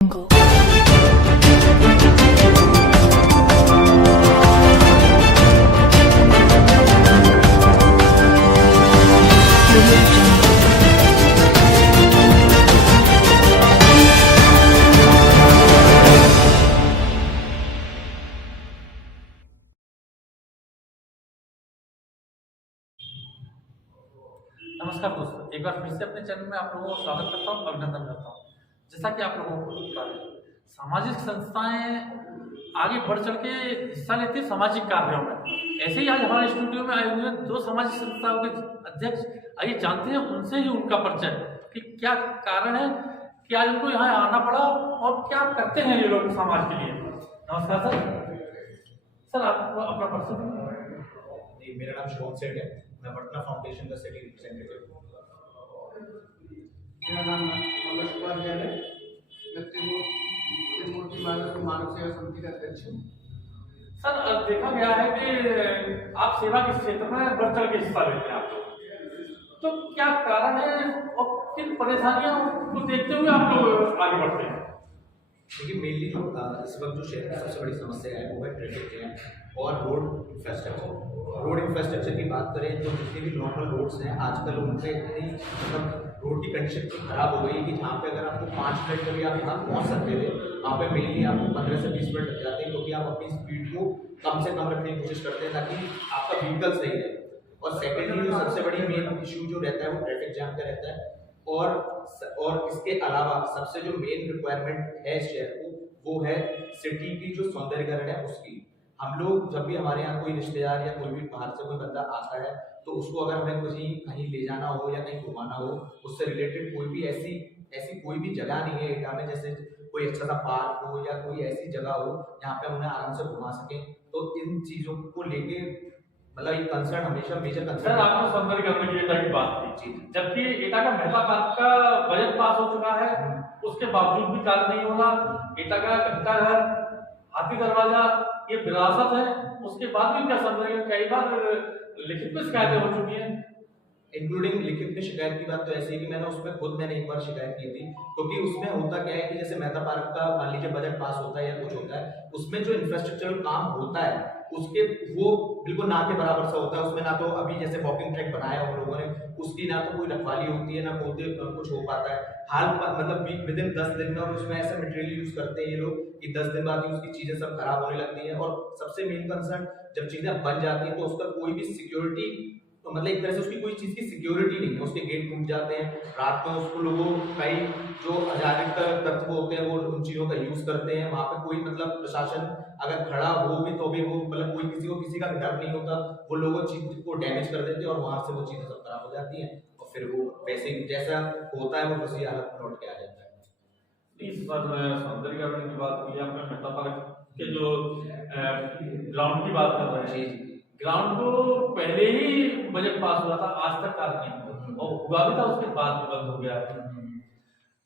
Jungle. नमस्कार दोस्तों, एक बार फिर से अपने चैनल में आप लोगों को स्वागत करता हूँ, अभिनंदन करता हूँ। जैसा कि आप लोगों को पता है, सामाजिक संस्थाएं आगे बढ़ चढ़ के हिस्सा लेती है सामाजिक कार्यों में। ऐसे ही आज हमारे स्टूडियो में आए हुए हैं दो सामाजिक संस्थाओं के अध्यक्ष। आइए जानते हैं उनसे ही उनका परिचय कि क्या कारण है कि आज उनको यहाँ आना पड़ा और क्या करते हैं ये लोग समाज के लिए। नमस्कार सर। सर आप अपना परिचय। जी, मेरा नाम शुभम सेठ है। मैं पटना फाउंडेशन का सिटी रिप्रेजेंटेटिव हूँ। मेरा नाम मनोज कुमार जैन है। मैं त्रिमूर्ति मानव सेवा समिति का अध्यक्ष हूँ। सर देखा गया है कि आप सेवा के क्षेत्र में बढ़ चढ़ के हिस्सा लेते हैं आप लोग, तो क्या कारण है और किन परेशानियों को देखते हुए आप लोग आगे बढ़ते हैं? देखिए, मेनली जो इस वक्त जो शहर की सबसे बड़ी समस्या है वो है ट्रैफिक जैम और रोड इंफ्रास्ट्रक्चर। रोड इंफ्रास्ट्रक्चर की बात करें तो जितने भी नॉर्मल रोड्स हैं आजकल उनसे इतनी मतलब रोड की कंडीशन इतनी खराब हो गई कि जहाँ पे अगर आपको 5 मिनट में भी आप यहाँ पहुँच सकते थे, वहाँ पे मेनली आपको 15 से 20 मिनट लग जाते हैं, क्योंकि आप अपनी स्पीड को कम से कम रखने की कोशिश करते हैं ताकि आपका व्हीकल सही रहे। और सेकेंडली जो सबसे बड़ी मेन इशू जो रहता है वो ट्रैफिक जैम का रहता है। और इसके अलावा सबसे जो मेन रिक्वायरमेंट है शहर को वो है सिटी की जो सौंदर्यीकरण है उसकी। हम लोग जब भी हमारे यहाँ कोई रिश्तेदार या कोई भी बाहर से कोई बंदा आता है तो उसको अगर हमें कहीं ले जाना हो या कहीं घुमाना हो, उससे रिलेटेड कोई भी ऐसी कोई भी जगह नहीं है एरिया में, जैसे कोई अच्छा सा पार्क हो या कोई ऐसी जगह हो जहाँ पे उन्हें आराम से घुमा सकें। तो इन चीज़ों को लेके मतलब एक कंसर्न हमेशा मेजर सर कंसर्न। आपने सौंदर्यीकरण की एटा की बात की, जबकि एटा का मेहता पार्क का बजट पास हो चुका है, उसके बावजूद भी कार्य नहीं हो रहा। एटा का घंटाघर, हाथी दरवाजा ये विरासत है, उसके बाद भी इनका सौंदर्यीकरण कई बार लिखित में शिकायतें हो चुकी हैं। इंक्लूडिंग लिखित में शिकायत की बात तो ऐसी है कि मैंने एक बार शिकायत की थी, क्योंकि उसमें होता क्या है कि जैसे मेहता पार्क का मान लीजिए बजट पास होता है या कुछ होता है, उसमें जो इंफ्रास्ट्रक्चरल काम होता है उसके वो बिल्कुल ना के बराबर सा होता है। उसमें ना तो अभी जैसे वॉकिंग ट्रैक बनाया उन लोगों ने, उसकी ना तो कोई रखवाली होती है ना कुछ हो पाता है मतलब विद इन 10 दिन में। और उसमें ऐसा मटेरियल यूज करते हैं ये लोग कि 10 दिन बाद ही उसकी चीजें सब खराब होने लगती हैं। और सबसे मेन कंसर्न, जब चीजें बन जाती हैं तो उसका कोई भी सिक्योरिटी, तो मतलब एक तरह से उसकी कोई चीज की सिक्योरिटी नहीं है। उसके गेट टूट जाते हैं, रात में उसको लोगों कई जो अजानित तत्व होते हैं वो उन चीजों का यूज करते हैं। वहां पे कोई मतलब प्रशासन अगर खड़ा हो भी तो भी वो मतलब कोई किसी का डर नहीं होता, वो लोगों चीज को डैमेज कर देते हैं और वहां से वो चीजें सब खराब हो जाती हैं और फिर वो वैसे ही जैसा होता है वो उसी हालत में लौट के आ जाता है। इस बार सौंदर्यीकरण की बात की, आपने मेहता पार्क के जो ग्राउंड की बात कर रहे हैं, ग्राउंड को पहले ही बजट पास हुआ था, आज तक कार्य नहीं हुआ और हुआ भी था उसके बाद में बंद हो गया।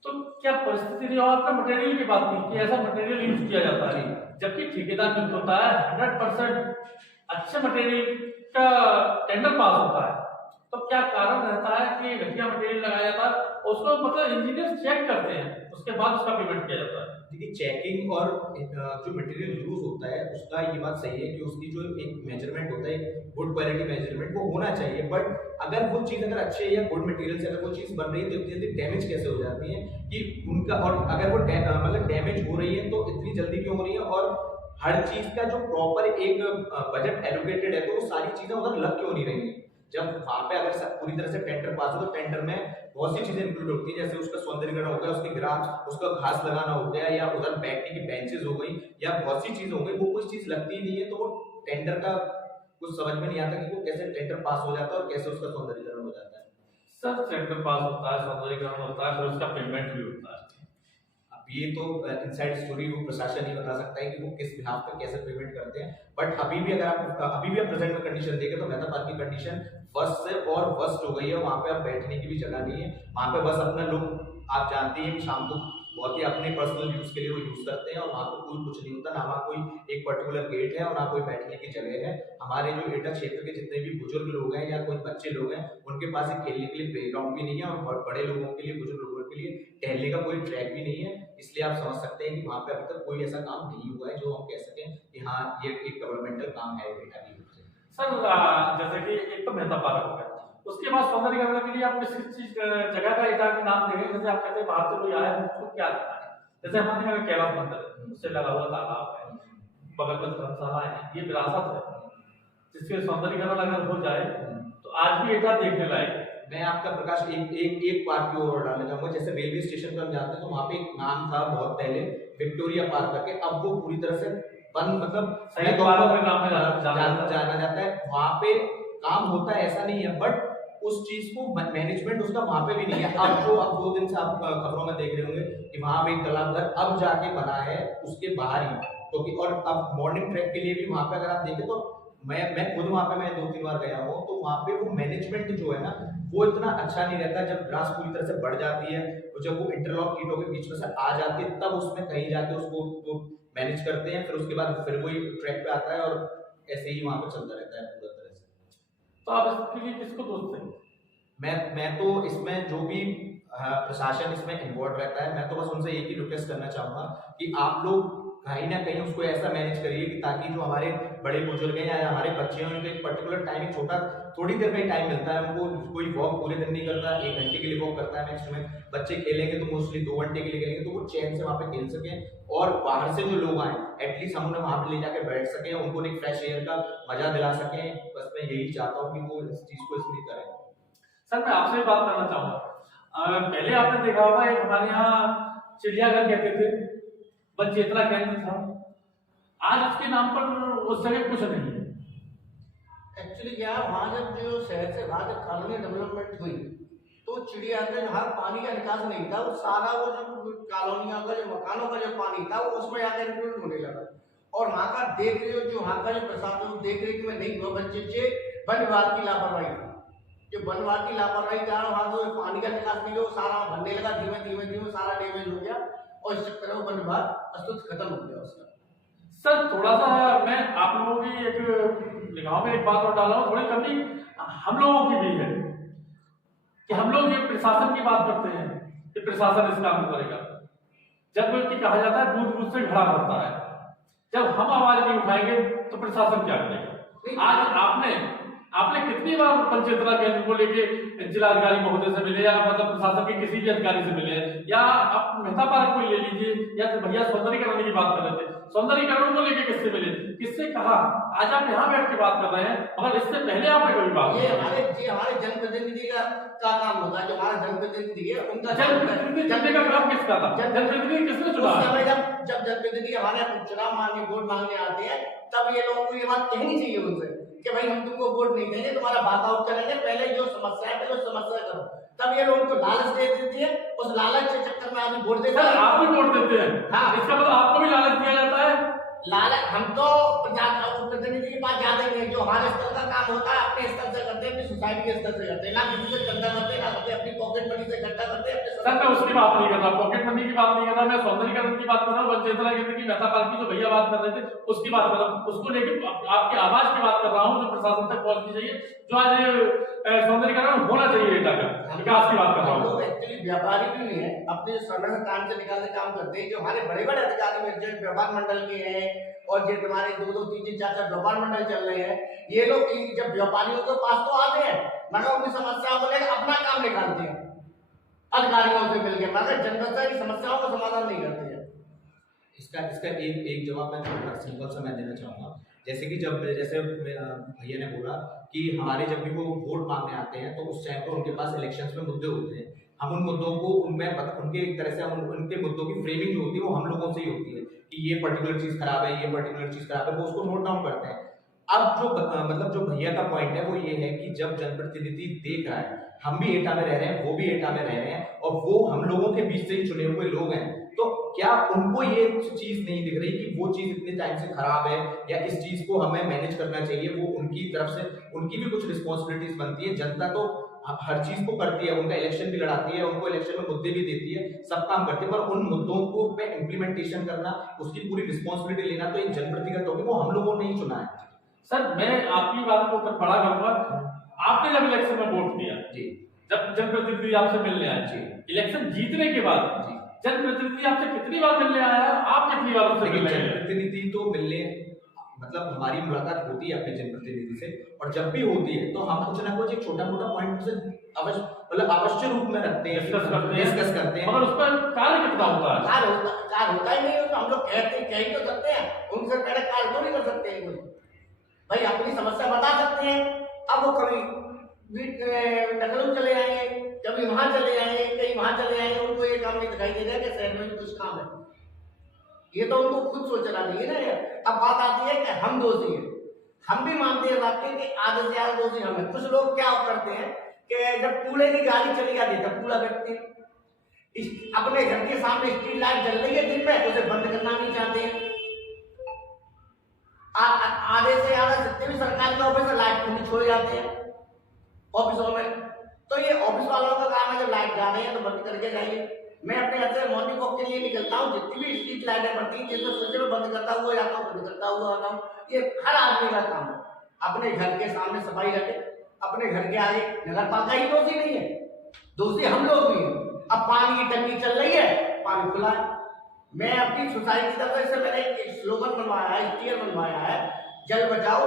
तो क्या परिस्थिति रही? और आपने मटेरियल की बात की कि ऐसा मटेरियल यूज किया जाता है, जबकि ठेकेदार नियुक्त होता है, 100% अच्छे मटेरियल का टेंडर पास होता है, तो क्या कारण रहता है कि घटिया मटेरियल लगाया जाता है? उसको मतलब इंजीनियर चेक करते हैं, उसके बाद उसका पेमेंट किया जाता है। देखिए, चेकिंग और जो मटेरियल यूज होता है उसका ये बात सही है कि उसकी जो एक मेजरमेंट होता है, गुड क्वालिटी मेजरमेंट, वो होना चाहिए। बट अगर वो चीज़ अगर अच्छी है या गुड मटेरियल से अगर वो चीज़ बन रही है तो इतनी जल्दी डैमेज कैसे हो जाती है कि उनका, और अगर वो मतलब डैमेज हो रही है तो इतनी जल्दी क्यों हो रही है? और हर चीज़ का जो प्रॉपर एक बजट एलोकेटेड है तो वो सारी चीज़ें उधर लग क्यों नहीं रही है? जब वहाँ पे अगर पूरी तरह से टेंडर पास हो तो टेंडर में बहुत सी चीजें इंक्लूड होती है, जैसे उसका सौंदर्यीकरण हो गया, उसके ग्रास, उसका घास लगाना हो गया, या उधर बैठने की बेंचेस हो गई, या बहुत सी चीज हो गई। वो कुछ चीज लगती ही नहीं है तो वो टेंडर का कुछ समझ में नहीं आता कि वो कैसे टेंडर पास हो जाता है और कैसे उसका सौंदर्यीकरण हो जाता है। सर टेंडर पास होता है, सौंदर्यीकरण होता है, फिर उसका पेमेंट भी होता है। अब ये तो इनसाइड स्टोरी वो प्रशासन ही बता सकता है कि वो किस बिहाफ पर कैसे पेमेंट करते हैं। बट अभी भी आप प्रेजेंट में कंडीशन देखें तो मेहता पार्क की कंडीशन वर्स्ट से और वर्स्ट हो गई है। वहाँ पे अब बैठने की भी जगह नहीं है, वहाँ पे बस अपना लोग, आप जानते हैं कि शाम को बहुत ही अपने पर्सनल यूज के लिए वो यूज करते हैं और वहाँ पे कोई कुछ नहीं होता, ना वहाँ कोई एक पर्टिकुलर गेट है और ना कोई बैठने की जगह है। हमारे जो एटा क्षेत्र के जितने भी बुजुर्ग लोग हैं या कोई बच्चे लोग हैं उनके पास एक खेलने के लिए प्ले ग्राउंड भी नहीं है और बड़े लोगों के लिए, बुजुर्ग लोगों के के लिए टहलने का कोई ट्रैक भी नहीं है, इसलिए आप समझ सकते हैं कि वहाँ पे अभी तक कोई ऐसा काम नहीं हुआ है जो हम कह सकें कि हाँ ये एक गवर्नमेंटल काम है बेटा की रूप से। सर जैसे कि एक तो मेहता पार्क हो गया, उसके बाद सौंदर्यीकरण के लिए आप किस चीज जगह का इटार के नाम देंगे? जैसे आप कहते हैं बाहर से कोई आया है उसको क्या लगता है, जैसे हमारे यहाँ कैलाश मंदिर है, उससे लगा हुआ तालाब है, बगल में धर्मशाला है, ये विरासत है जिसके सौंदर्यीकरण अगर हो जाए तो आज भी एटा देखने लायक है। मैं आपका प्रकाश एक पार्क की ओर डालना चाहूंगा। जैसे रेलवे स्टेशन पर हम जाते हैं तो वहाँ पे एक नाम था बहुत पहले विक्टोरिया पार्क करके, अब वो पूरी तरह से बंद, मतलब सही पार्क के नाम में जाना जाता है। वहाँ पे काम होता है ऐसा नहीं है, बट उस चीज को मैनेजमेंट उसका वहाँ पे भी नहीं है। अब 2 दिन से आप खबरों में देख रहे होंगे कि वहाँ पे एक तालाब घर अब जाके बना है उसके बाहर ही, क्योंकि और अब मॉर्निंग ट्रैक के लिए भी वहाँ पे अगर आप देखें तो मैं खुद वहाँ पे मैं 2-3 बार गया हूँ, तो वहाँ पे वो मैनेजमेंट जो है ना वो इतना अच्छा नहीं रहता। जब ग्रास पूरी तरह से बढ़ जाती है और जब वो इंटरलॉक कीटों के बीच में से आ जाती है तब उसमें कहीं जाके उसको मैनेज करते हैं, फिर उसके बाद फिर वही ट्रैक पे आता है और ऐसे ही वहाँ पे चलता रहता है पूरा तरह से। तो आप इसके लिए किसको दोष देंगे? मैं तो इसमें जो भी प्रशासन इसमें इन्वॉल्व रहता है, मैं तो बस उनसे एक ही रिक्वेस्ट करना चाहूंगा कि आप लोग कहीं ना कहीं उसको ऐसा मैनेज करिए कि ताकि जो हमारे बड़े बुजुर्ग हैं या हमारे बच्चे हैं उनको एक पर्टिकुलर टाइम, एक छोटा थोड़ी देर का ही टाइम मिलता है, उनको कोई वॉक पूरे दिन नहीं करता, 1 घंटे के लिए वॉक करता है मैक्सिमम। बच्चे खेलेंगे तो मोस्टली 2 घंटे के लिए खेलेंगे, तो वो चैन से वहाँ पे खेल सकें और बाहर से जो लोग आए एटलीस्ट हम उन्हें वहाँ पे ले जाकर बैठ सकें, उनको एक फ्रेश एयर का मजा दिला सकें। बस मैं यही चाहता हूँ कि वो इस चीज को इसलिए करें। सर मैं आपसे बात करना चाहूंगा, पहले आपने देखा होगा एक हमारे यहाँ चिड़ियाघर कहते थे, वन चेतना केंद्र था, आज उसके नाम पर उस जगह कुछ नहीं है। एक्चुअली क्या है, वहाँ जब जो शहर से बाहर जब कॉलोनी डेवलपमेंट हुई तो चिड़ियाघर जहाँ पानी का निकास नहीं था वो सारा वो जो कॉलोनियों का जो मकानों का जो पानी था वो उसमें आकर इंक्लूड होने लगा, और वहाँ का देख रेख जो वहाँ का जो प्रशासन देख रेख में नहीं हुआ, बच्चे वन विभाग की लापरवाही थी। जो वन विभाग की लापरवाही के कारण वहाँ तो पानी का निकास नहीं हुआ, वो सारा भरने लगा, धीमे धीमे सारा डैमेज हो गया और इस चक्कर में वन विभाग अस्तुत खत्म हो गया उसका। सर थोड़ा सा मैं आप लोगों की एक निगाह में एक बात और डाला हूँ, थोड़ी कमी हम लोगों की भी है कि हम लोग ये प्रशासन की बात करते हैं कि प्रशासन इस काम को करेगा, जब कि कहा जाता है दूध से घड़ा भरता है, जब हम आवाज नहीं उठाएंगे तो प्रशासन क्या करेगा? आज आपने कितनी बार पंचायत केंद्र को लेके जिलाधिकारी महोदय से मिले या मतलब प्रशासन के किसी भी अधिकारी से मिले, या आप मेहता पार्क को ले लीजिए, या भैया सौंदर्यीकरण की बात कर रहे थे, सौंदर्यीकरण को लेके किससे मिले, किससे कहा? आज आप यहाँ बैठ के बात कर रहे हैं, मगर इससे पहले आपने कभी बात ये हमारे जनप्रतिनिधि का काम होता है, जो हमारा जनप्रतिनिधि है उनका जनप्रतिनिधि का काम किसका था? जनप्रतिनिधि किसने चुना? जब जनप्रतिनिधि हमारे चुनाव मांगने वोट मांगने आते हैं तब ये लोगों को ये बात कहनी चाहिए उनसे कि भाई हम तुमको वोट नहीं देंगे, तुम्हारा वॉकआउट करेंगे, पहले जो समस्या है उस समस्या करो। तब ये लोगों को लालच दे देती है, उस लालच के चक्कर में आदमी वोट देता है। आप भी वोट देते हैं? हाँ, इसका मतलब आपको भी लालच दिया जाता है? लालच हम तो प्रतिनिधि के पास जाते हैं, जो हमारे स्तर का काम होता है अपने स्तर से करते हैं, अपनी सोसाइटी के स्तर से करते हैं, ना किसी से चंदा करते हैं, ना करते अपनी पॉकेट मनी से इकट्ठा करते हैं। सर मैं उसकी बात नहीं कर रहा, पॉकेट मनी की बात नहीं कर रहा, मैं सौंदर्यीकरण की बात कर रहा हूँ, वन चेतना केंद्र की मेहता पार्क की जो भैया बात कर रहे थे उसकी बात कर रहा हूँ, उसको लेके आपकी आवाज की बात कर रहा हूँ जो प्रशासन तक पहुंचनी चाहिए, जो आज सौंदर्यीकरण होना चाहिए एटा का विकास की बात कर रहा हूँ। लोग एक्चुअली व्यापारी भी नहीं है, अपने समय में काम से निकालने काम करते हैं। जो हमारे बड़े बड़े अधिकारी जो व्यापार मंडल के हैं और जो तुम्हारे 2-2, 3-3, 4-4 व्यापार मंडल चल रहे हैं, ये लोग जब व्यापारियों के पास तो आते हैं मगर उनकी समस्याओं को लेकर अपना काम निकालते हैं अधिकारियों से मिलकर, मगर जनता की समस्याओं का समाधान नहीं करते हैं। इसका एक जवाब मैं सिंपल सा मैं देना चाहूँगा। जैसे कि जैसे भैया ने बोला कि हमारे जब भी वो वोट मांगने आते हैं तो उस टाइम पर उनके पास इलेक्शंस में मुद्दे होते हैं, हम उन मुद्दों को उनके एक तरह से उनके मुद्दों की फ्रेमिंग जो होती है वो हम लोगों से ही होती है कि ये पर्टिकुलर चीज खराब है, ये पर्टिकुलर चीज खराब है, वो उसको नोट डाउन करते हैं। अब जो भैया का पॉइंट है वो ये है कि जब जनप्रतिनिधि देख रहा है, हम भी एटा में रह रहे हैं, वो भी एटा में रह रहे हैं और वो हम लोगों के बीच से ही चुने हुए लोग हैं, तो क्या उनको ये चीज नहीं दिख रही कि वो चीज इतने टाइम से खराब है या इस चीज को हमें मैनेज करना चाहिए? वो उनकी तरफ से उनकी भी कुछ रिस्पॉन्सिबिलिटीज बनती है। जनता तो हर चीज को करती है, उनका इलेक्शन भी लड़ाती है, उनको इलेक्शन में मुद्दे भी देती है, सब काम करती है, पर उन मुद्दों को पे इम्प्लीमेंटेशन करना, उसकी पूरी रिस्पॉन्सिबिलिटी लेना तो एक जनप्रतिनिधि होगी, वो हम लोगों ने ही चुना है। सर मैं आपकी बात को बड़ा करूंगा, आपने जब इलेक्शन में वोट दिया जी, जब जनप्रतिनिधि आपसे मिलने आए जी, इलेक्शन जीतने के बाद जनप्रतिनिधि आपसे कितनी बार मिलने आया है, आप कितनी बार उससे देखिए मिले हैं? जनप्रतिनिधि तो मिलने मतलब हमारी मुलाकात होती है अपने जनप्रतिनिधि से, और जब भी होती है तो हम कुछ ना कुछ एक छोटा मोटा पॉइंट से अवश्य मतलब अवश्य रूप में रखते हैं, डिस्कस करते हैं। मगर उस पर कार्य कितना होता है? कार्य होता ही नहीं है, तो हम लोग कह ही तो सकते हैं, उनसे पहले कार्य तो नहीं कर सकते हैं कोई। भाई अपनी समस्या बता सकते हैं, अब वो कभी लखनऊ चले आएंगे, कभी वहां चले आएंगे, कहीं वहां चले आएंगे, उनको ये काम नहीं दिखाई दे रहा है कि शहर में भी कुछ काम है। ये तो उनको खुद सोचना चाहिए ना यार। अब बात आती है कि हम दोषी हैं, हम भी मानते हैं बात की कि आधे से ज्यादा दोषी हम हैं। कुछ लोग क्या करते हैं कि जब कूड़े की गाड़ी चली जाती है तब कूड़ा व्यक्ति अपने घर के सामने स्ट्रीट लाइट जल रही है दिन में, उसे बंद करना नहीं चाहते हैं। आधे से ज्यादा जितने भी सरकारी ऑफिस है लाइट खुली छोड़ जाते हैं ऑफिसों में। तो ये ऑफिस वालों का काम है, जब लाइट जा रही है तो बंद करके जाइए। मैं अपने घर से मॉर्निंग वॉक के लिए निकलता हूँ, जितनी भी स्ट्रीट लाइटें पड़ती हैं जिसमें सोचे में बंद करता हुआ जाता हूँ, बंद करता हुआ आता हूँ। ये हर आदमी का काम है, अपने घर के सामने सफाई रखे, अपने घर के आगे। नगर पालिका ही दोषी नहीं है, दोषी हम लोग भी हैं। अब पानी की टंकी चल रही है, पानी खुला है। मैं अपनी सोसाइटी की तरफ से मैंने एक स्लोगन बनवाया है, स्टीकर बनवाया है, जल बचाओ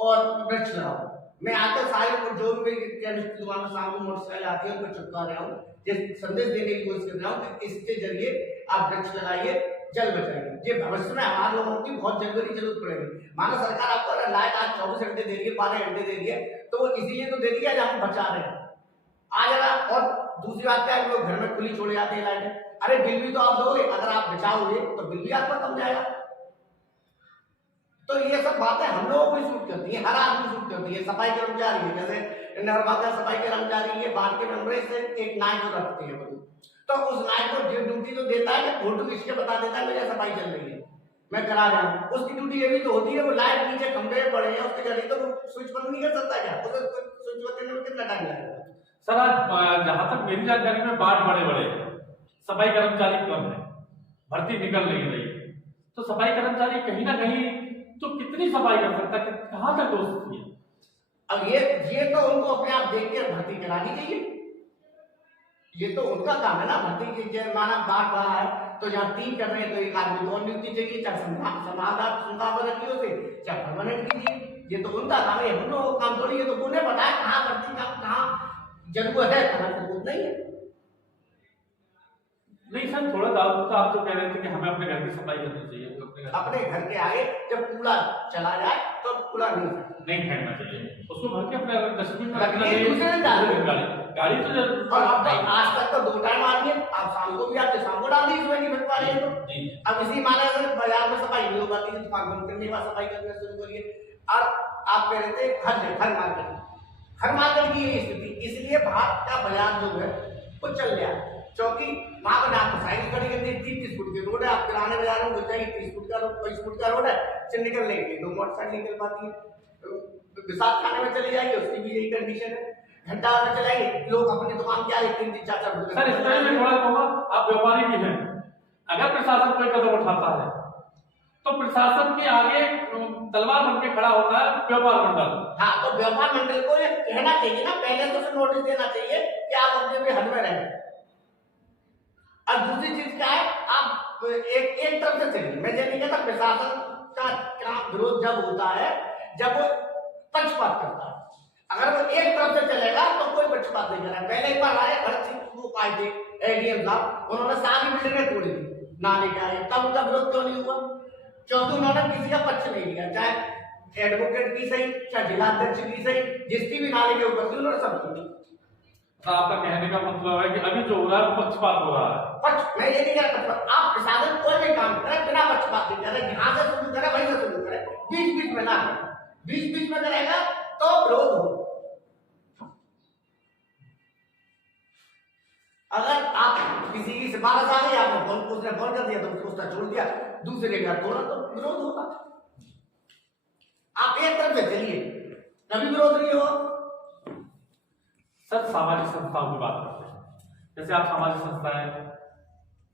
और वृक्ष लगाओ। मैं आकर सारे जो भी दुकान में शाम को मोटरसाइकिल आती है उनको चुपका रहा हूँ, संदेश देने की कोशिश कर रहा हूँ कि इसके जरिए आप वृक्ष लगाइए, जल बचाइए। ये भविष्य में हमारे लोगों की बहुत जरूरी जरूरत पड़ेगी। मानो सरकार आपको अगर लाइट आज 24 घंटे दे रही है, 12 घंटे दे रही है, तो वो इसीलिए तो दे रही है जब हम बचा रहे हैं आज। अगर और दूसरी बात क्या है, लोग घर में खुली छोड़ जाते हैं लाइटें। अरे बिल भी तो आप दोगे, अगर आप बचाओगे तो बिल भी आपका कम जाएगा। तो ये सब बातें हम लोगों को सूट करती है, हर आदमी सूट करती है। सफाई कर्मचारी है, जैसे नरवा का सफाई कर्मचारी है, बाहर के मेंबर से एक नाई को रखते हैं, तो उस नाई को ड्यूटी तो देता है कि फोटो खींच के बता देता है मेरी सफाई चल रही है, मैं करा रहा हूँ। उसकी ड्यूटी ये भी तो होती है, वो लाइट नीचे खंभे पड़े हैं उसके जरिए, तो स्विच बंद नहीं कर सकता क्या? उसे स्विच बंद करने में कितना टाइम लगेगा? सर आज जहां तक मेरी जानकारी में वार्ड बड़े बड़े हैं, सफाई कर्मचारी कम है, भर्ती निकल नहीं रही, तो सफाई कर्मचारी कहीं ना कहीं तो कितनी सफाई कर सकता है, कहां तक हो सकती है? अब ये तो उनको अपने आप देख के भर्ती करानी चाहिए, ये तो उनका काम है ना। भर्ती की माना बाढ़ बड़ा है तो जहाँ 3 कर रहे हैं तो एक आदमी तो और नियुक्ति चाहिए, चाहे संवाद रखी हो चाहे परमानेंट कीजिए, ये तो उनका काम है। हम लोगों का काम थोड़ी है, तो उन्हें पता है कहाँ भर्ती का कहाँ जरूरत है, कहाँ जरूरत नहीं है। नहीं सर, थोड़ा तो आप तो कह रहे थे कि हमें अपने घर की सफाई करनी चाहिए, अपने घर के आगे जब कूड़ा चला जाए तो कूड़ा नहीं फेंकना चाहिए, उसको भर के अपने डस्टबिन में रखना चाहिए। गाड़ी तो और अब तो आज तक तो 2 टाइम आ रही है, आप शाम को भी आप शाम को डाल दी, सुबह नहीं बच पा रही है तो अब इसी माने अगर बाजार में सफाई नहीं हो पाती है, दुकान बंद करने के बाद सफाई करना शुरू करिए। और आप कह रहे थे हर मार्केट की यही स्थिति, इसलिए भारत का बाजार जो है वो चल गया, क्योंकि वहां पर आपको साइकिल खड़ी करनी 30 फुट की रोड है, आप किराने बाजार में जाइए 30 फुट का रोड, 25 फुट का रोड है, से निकलने के लिए 2 मोटरसाइकिल निकल पाती है। विशाल खाने में चली जाएगी, उसकी भी यही कंडीशन है, घंटा में चलाएंगे लोग अपनी दुकान के आगे 3-3 4-4 फुट। सर इस तरह में थोड़ा कहूँगा, आप व्यापारी भी हैं, अगर प्रशासन कोई कदम उठाता है तो प्रशासन के आगे तलवार बन के खड़ा होता है व्यापार मंडल। हाँ, तो व्यापार मंडल को ये कहना चाहिए ना, पहले तो उसे नोटिस देना चाहिए कि आप अपने भी हद में रहें। और दूसरी चीज क्या है, आप एक तरफ से चलिए। मैं ये नहीं कहता प्रशासन का विरोध जब होता है जब वो पक्षपात करता है, अगर वो एक तरफ से चलेगा तो कोई पक्षपात नहीं कर रहा है। पहले एक बार आए भरत सिंह वो आए थे एडीएम साहब, उन्होंने सारी बिल्डिंगें तोड़ी थी नाले के आगे, तब उनका विरोध क्यों नहीं हुआ? क्योंकि उन्होंने किसी का पक्ष नहीं लिया, चाहे एडवोकेट की सही, चाहे जिलाध्यक्ष की सही, जिसकी भी नाले के ऊपर थी उन्होंने सब तोड़ी। आपका कहने का मतलब है कि अभी जो हो रहा है पक्षपात हो रहा है। मैं ये नहीं कह रहा पक्षपात, आप प्रशासन कोई भी काम करें बिना पक्षपात नहीं करे, जहां से शुरू करे वहीं से शुरू करे, बीच में ना करे। बीच में करेगा तो विरोध हो। अगर आप किसी की सिफारिश आ गई, आपने उसने फोन कर दिया तो उसका छोड़ दिया, दूसरे का थोड़ा तो विरोध होगा। आप एक तरफ से चलिए, कभी विरोध नहीं हो। सर सामाजिक संस्थाओं की बात करते हैं, जैसे आप सामाजिक संस्थाएं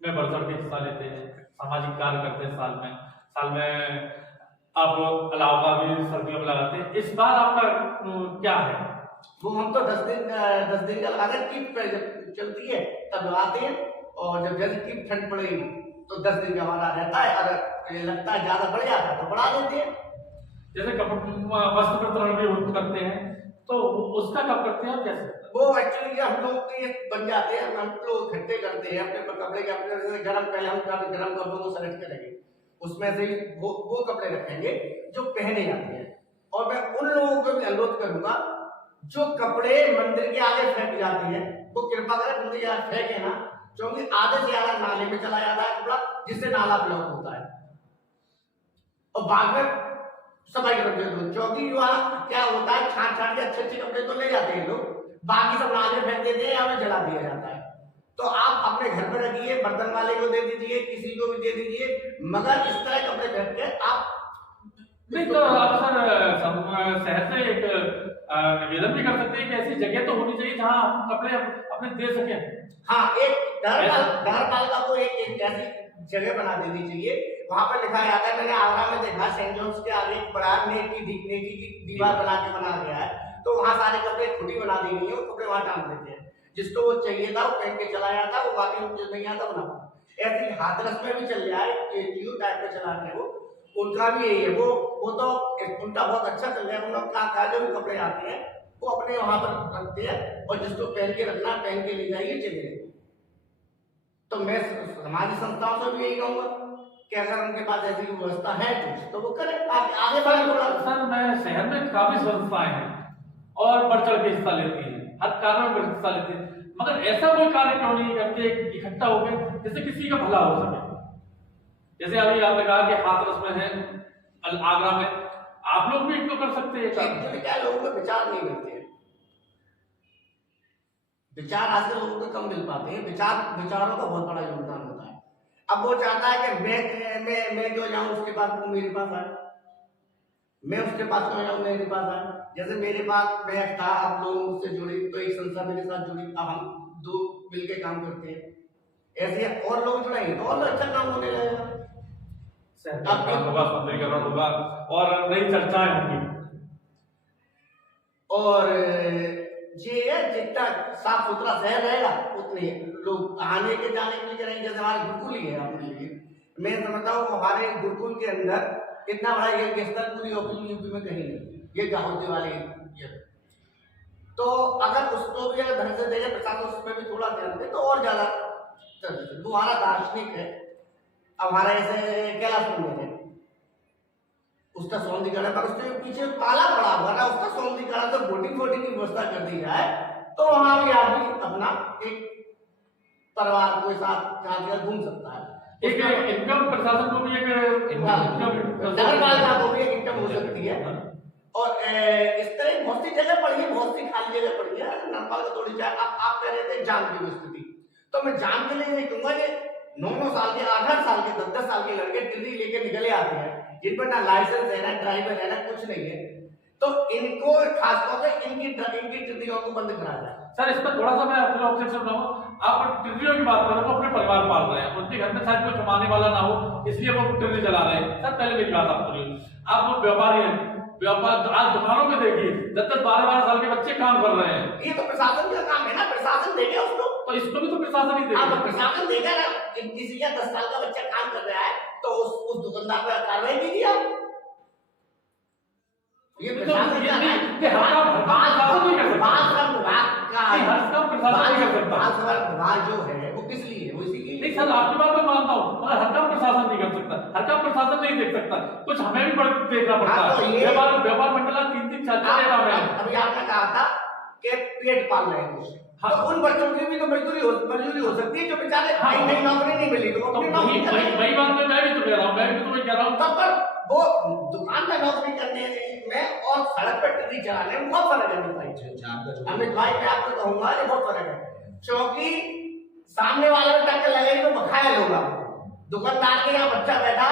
में बढ़ चढ़ के हिस्सा लेते हैं, सामाजिक कार्य करते हैं, साल में आप लोग अलावा भी सर्दियों में लगाते हैं। इस बार आपका क्या है? वो हम तो 10 दिन का लगा रहे हैं, चलती है तब लगाते हैं, और जब जैसे की ठंड पड़ेगी तो 10 दिन का हमारा रहता है, अगर ये लगता है ज्यादा बढ़ जाता है तो बढ़ा देते हैं। जैसे वस्त्र वितरण भी करते हैं तो उसका क्या करते हैं और कैसे? वो एक्चुअली हम लोग ये बन जाते हैं, हम लोग इकट्ठे करते हैं अपने कपड़े के, अपने जैसे गरम, पहले हम गरम कपड़ों को सेलेक्ट करेंगे, उसमें से वो कपड़े रखेंगे जो पहने जाते हैं। और मैं उन लोगों को भी अनुरोध करूंगा जो कपड़े मंदिर के आगे फेंक जाते हैं वो कृपा कर मंदिर के आगे फेंके ना, क्योंकि आधे से ज्यादा नाले में चला जाता है कपड़ा, जिससे नाला ब्लॉक होता है। और बाद में सफाई करते हैं, क्योंकि वहाँ क्या होता है, छाट के अच्छे कपड़े तो ले जाते हैं लोग, बाकी सब नाले फेंक देते हैं या हमें जला दिया जाता है। तो आप अपने घर पर रखिए, बर्तन वाले को दे दीजिए, किसी को भी दे दीजिए, मगर इस तरह कपड़े फेंक के आप नहीं। तो आप सर शहर से एक निवेदन भी कर सकते हैं कि ऐसी जगह तो होनी चाहिए जहाँ हम कपड़े अपने दे सकें। हाँ, एक नगरपालिका को एक ऐसी जगह बना देनी चाहिए, वहां पर लिखा जाता है, मैंने आगरा में देखा सेंट जॉन्स के आगे एक बड़ा नेकी की दीवार बना के बना गया है, तो वहां सारे कपड़े खुटी बना दी गई है, वो कपड़े वहां टांग देते हैं, जिसको वो चाहिए था वो पहन के चला जाता, वो बाकी उनको नहीं आता बना। ऐसे हाथरस में भी चल जाए, जियो टाइप पे चला रहे वो, उनका भी यही है, वो तो उनका बहुत अच्छा चल रहा है, उन लोग का जो भी कपड़े आते हैं वो अपने वहां पर रखते हैं, और जिसको पहन के रखना पहन के ले जाइए, चले जाइए। तो मैं समाज संस्थाओं से भी यही कहूंगा कि अगर उनके पास ऐसी व्यवस्था है तो वो करें, आगे बढ़े थोड़ा। सर मैं शहर में काफी संस्थाएं हैं और बढ़ चढ़ के हिस्सा लेती हैं, हर कार्य में हिस्सा लेती हैं, मगर ऐसा कोई कार्य क्यों नहीं करते इकट्ठा होकर जिससे किसी का भला हो सके? जैसे अभी आपने कहा कि हाथरस में है, आगरा में, आप लोग भी क्यों कर सकते हैं? क्या लोगों को विचार नहीं मिलते हैं, विचार आजकल लोगों को कम मिल पाते हैं, विचारों का बहुत बड़ा योगदान होता है। अब वो चाहता है कि मैं जो जाऊं उसके पास वो मेरे पास आए, मैं उसके पास क्यों जाऊं मेरे पास आए। जैसे मेरे पास बैग था, आप लोग मुझसे जुड़ी तो एक संस्था मेरे साथ जुड़ी, अब हम दो मिलकर काम करते हैं, ऐसे और लोग जुड़ेंगे तो और अच्छा काम होने लगेगा, होगा और नई चर्चाएं होंगी। और ये है जितना साफ सुथरा शहर रहेगा उतने लोग आने के जाने के लिए करेंगे। जैसे हमारे गुरुकुल ही है अपने लिए, मैं समझता हूँ हमारे गुरुकुल के अंदर इतना बड़ा ये स्तर पूरी यूपी में कहीं नहीं, ये दाहोदी वाले ये। तो अगर उसको भी अगर ढंग से देखे, प्रशासन उसमें भी थोड़ा ध्यान दे तो और ज्यादा। वो हमारा दार्शनिक है, अब हमारा ऐसे कैलाश मंदिर है, उसका सौंदर्यीकरण है, पर उसके पीछे ताला पड़ा हुआ है, उसका सौंदर्यीकरण तो बोटिंग की व्यवस्था कर दी जाए तो वहां भी आदमी अपना एक परिवार के साथ जाकर घूम सकता है। एक इनकम प्रशासन को भी एक नगरपालिका को भी एक इनकम हो सकती है। और इस तरह बहुत सी जगह पड़ी है, बहुत सी खाली जगह पड़ी है, नगरपालिका थोड़ी जाए। आप कह रहे थे जाम की स्थिति, तो मैं जाम के लिए नहीं कहूंगा कि 9-9 साल के 8-8 साल के 10-10 साल के लड़के डिग्री लेके निकले आते हैं, जिन पर ना लाइसेंस है ना ड्राइवर है ना कुछ नहीं है, तो इनको खासतौर से इनकी टिड्डियों को बंद करा जाए। सर इस पर थोड़ा सा मैं आपसे ऑब्जेक्शन बनाऊं, आप टिड्डियों की बात करें, वो अपने परिवार पाल रहे हैं, उनके घर में शायद कोई कमाने वाला ना हो इसलिए वो टिड्डी चला रहे हैं। सर पहले मेरी बात आप सुनिए, आप वो व्यापारी हैं, व्यापार आज दुकानों में देखिए 10-12 साल के बच्चे काम कर रहे हैं, ये तो प्रशासन का काम है ना, प्रशासन देखे उसको, तो इसको भी तो प्रशासन ही देगा। तो प्रशासन देगा ना, किसी का 10 साल का बच्चा काम कर रहा है तो उस दुकानदार पर कार्रवाई कीजिए आप। ये प्रशासन का है, विभाग जो है वो किस लिए, वो इसी के लिए। नहीं सर आपकी बात मैं मानता हूँ, मगर हर काम प्रशासन नहीं कर सकता, हर काम प्रशासन नहीं देख सकता, कुछ हमें भी देखना पड़ता है। व्यापार मंडल 3-4 अभी आपने कहा था कि पेट पाल रहे हैं, हाँ। तो उन बच्चों की भी तो मजदूरी हो सकती है जो बेचारे नई नौकरी नहीं मिली, तो अपनी नौकरी वही बात मैं भी तो कह रहा हूँ, मैं भी तो वही कह रहा हूँ। तब पर वो दुकान में नौकरी करने में और सड़क पर टिड्डी चलाने में बहुत फर्क है भाई। अमित भाई मैं आपको कहूंगा ये बहुत फर्क है, क्योंकि सामने वाले में टक्कर लगेगी तो बखाया होगा, दुकानदार के यहाँ बच्चा बैठा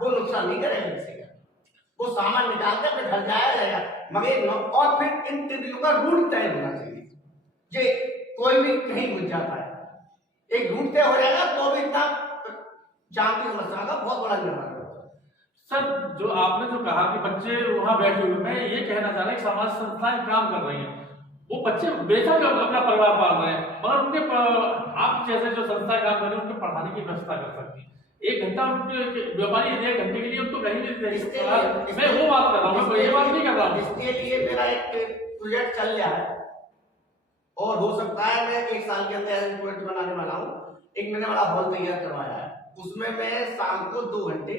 वो नुकसान नहीं करेगा किसी का, वो सामान निकाल कर अपने घर जाया जाएगा। मगर और फिर इन टिड्डियों का रूट तय होना चाहिए, ये कोई भी कहीं घुस जाता है, एक रूट तय हो जाएगा तो भी इतना जाम की समस्या का बहुत बड़ा निर्माण होगा। सर जो आपने जो कहा कि बच्चे वहां बैठे हुए, मैं ये कहना चाह रहा हूँ समाज संस्थाएं काम कर रही हैं, वो बच्चे बेशक अपना परिवार पाल रहे हैं, मगर उनके आप जैसे जो संस्था काम कर रहे हैं उनके पढ़ाने की व्यवस्था कर सकती है। 1 घंटा उनके व्यापारी 1 घंटे के लिए उनको कहीं नहीं देते। मैं वो बात कर रहा हूँ, मैं ये बात नहीं कर रहा हूँ। इसके लिए मेरा एक प्रोजेक्ट चल रहा है और हो सकता है मैं 1 साल के अंदर ऐसा प्रोजेक्ट बनाने वाला हूँ। एक मैंने बड़ा हॉल तैयार करवाया है, उसमें मैं शाम को 2 घंटे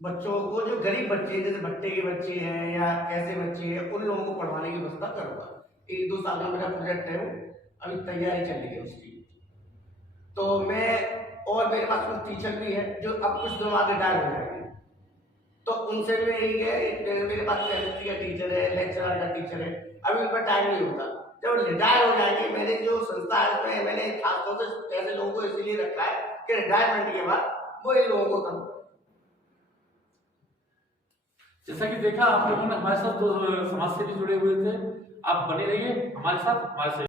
बच्चों को, जो गरीब बच्चे जैसे भट्टे के बच्चे हैं या ऐसे बच्चे हैं, उन लोगों को पढ़वाने की व्यवस्था करूंगा। 1-2 साल का मेरा प्रोजेक्ट है, वो अभी तैयारी चल रही है उसकी। तो मैं, और मेरे पास कुछ टीचर भी है जो अब कुछ दिनों बाद रिटायर हो जाएंगे, तो उनसे भी यही है, मेरे पास केमिस्ट्री का टीचर है, लेक्चरर का टीचर है, अभी उन पर टाइम नहीं होता। जब रिटायर हो जाएंगे, मैंने जो संस्था है उसमें मैंने खासतौर से ऐसे लोगों को इसलिए रखा है कि रिटायरमेंट के बाद वो इन लोगों को कम। जैसा कि देखा आप लोगों ने, हमारे साथ तो समाज से भी जुड़े हुए थे, आप बने रहिए हमारे साथ, हमारे से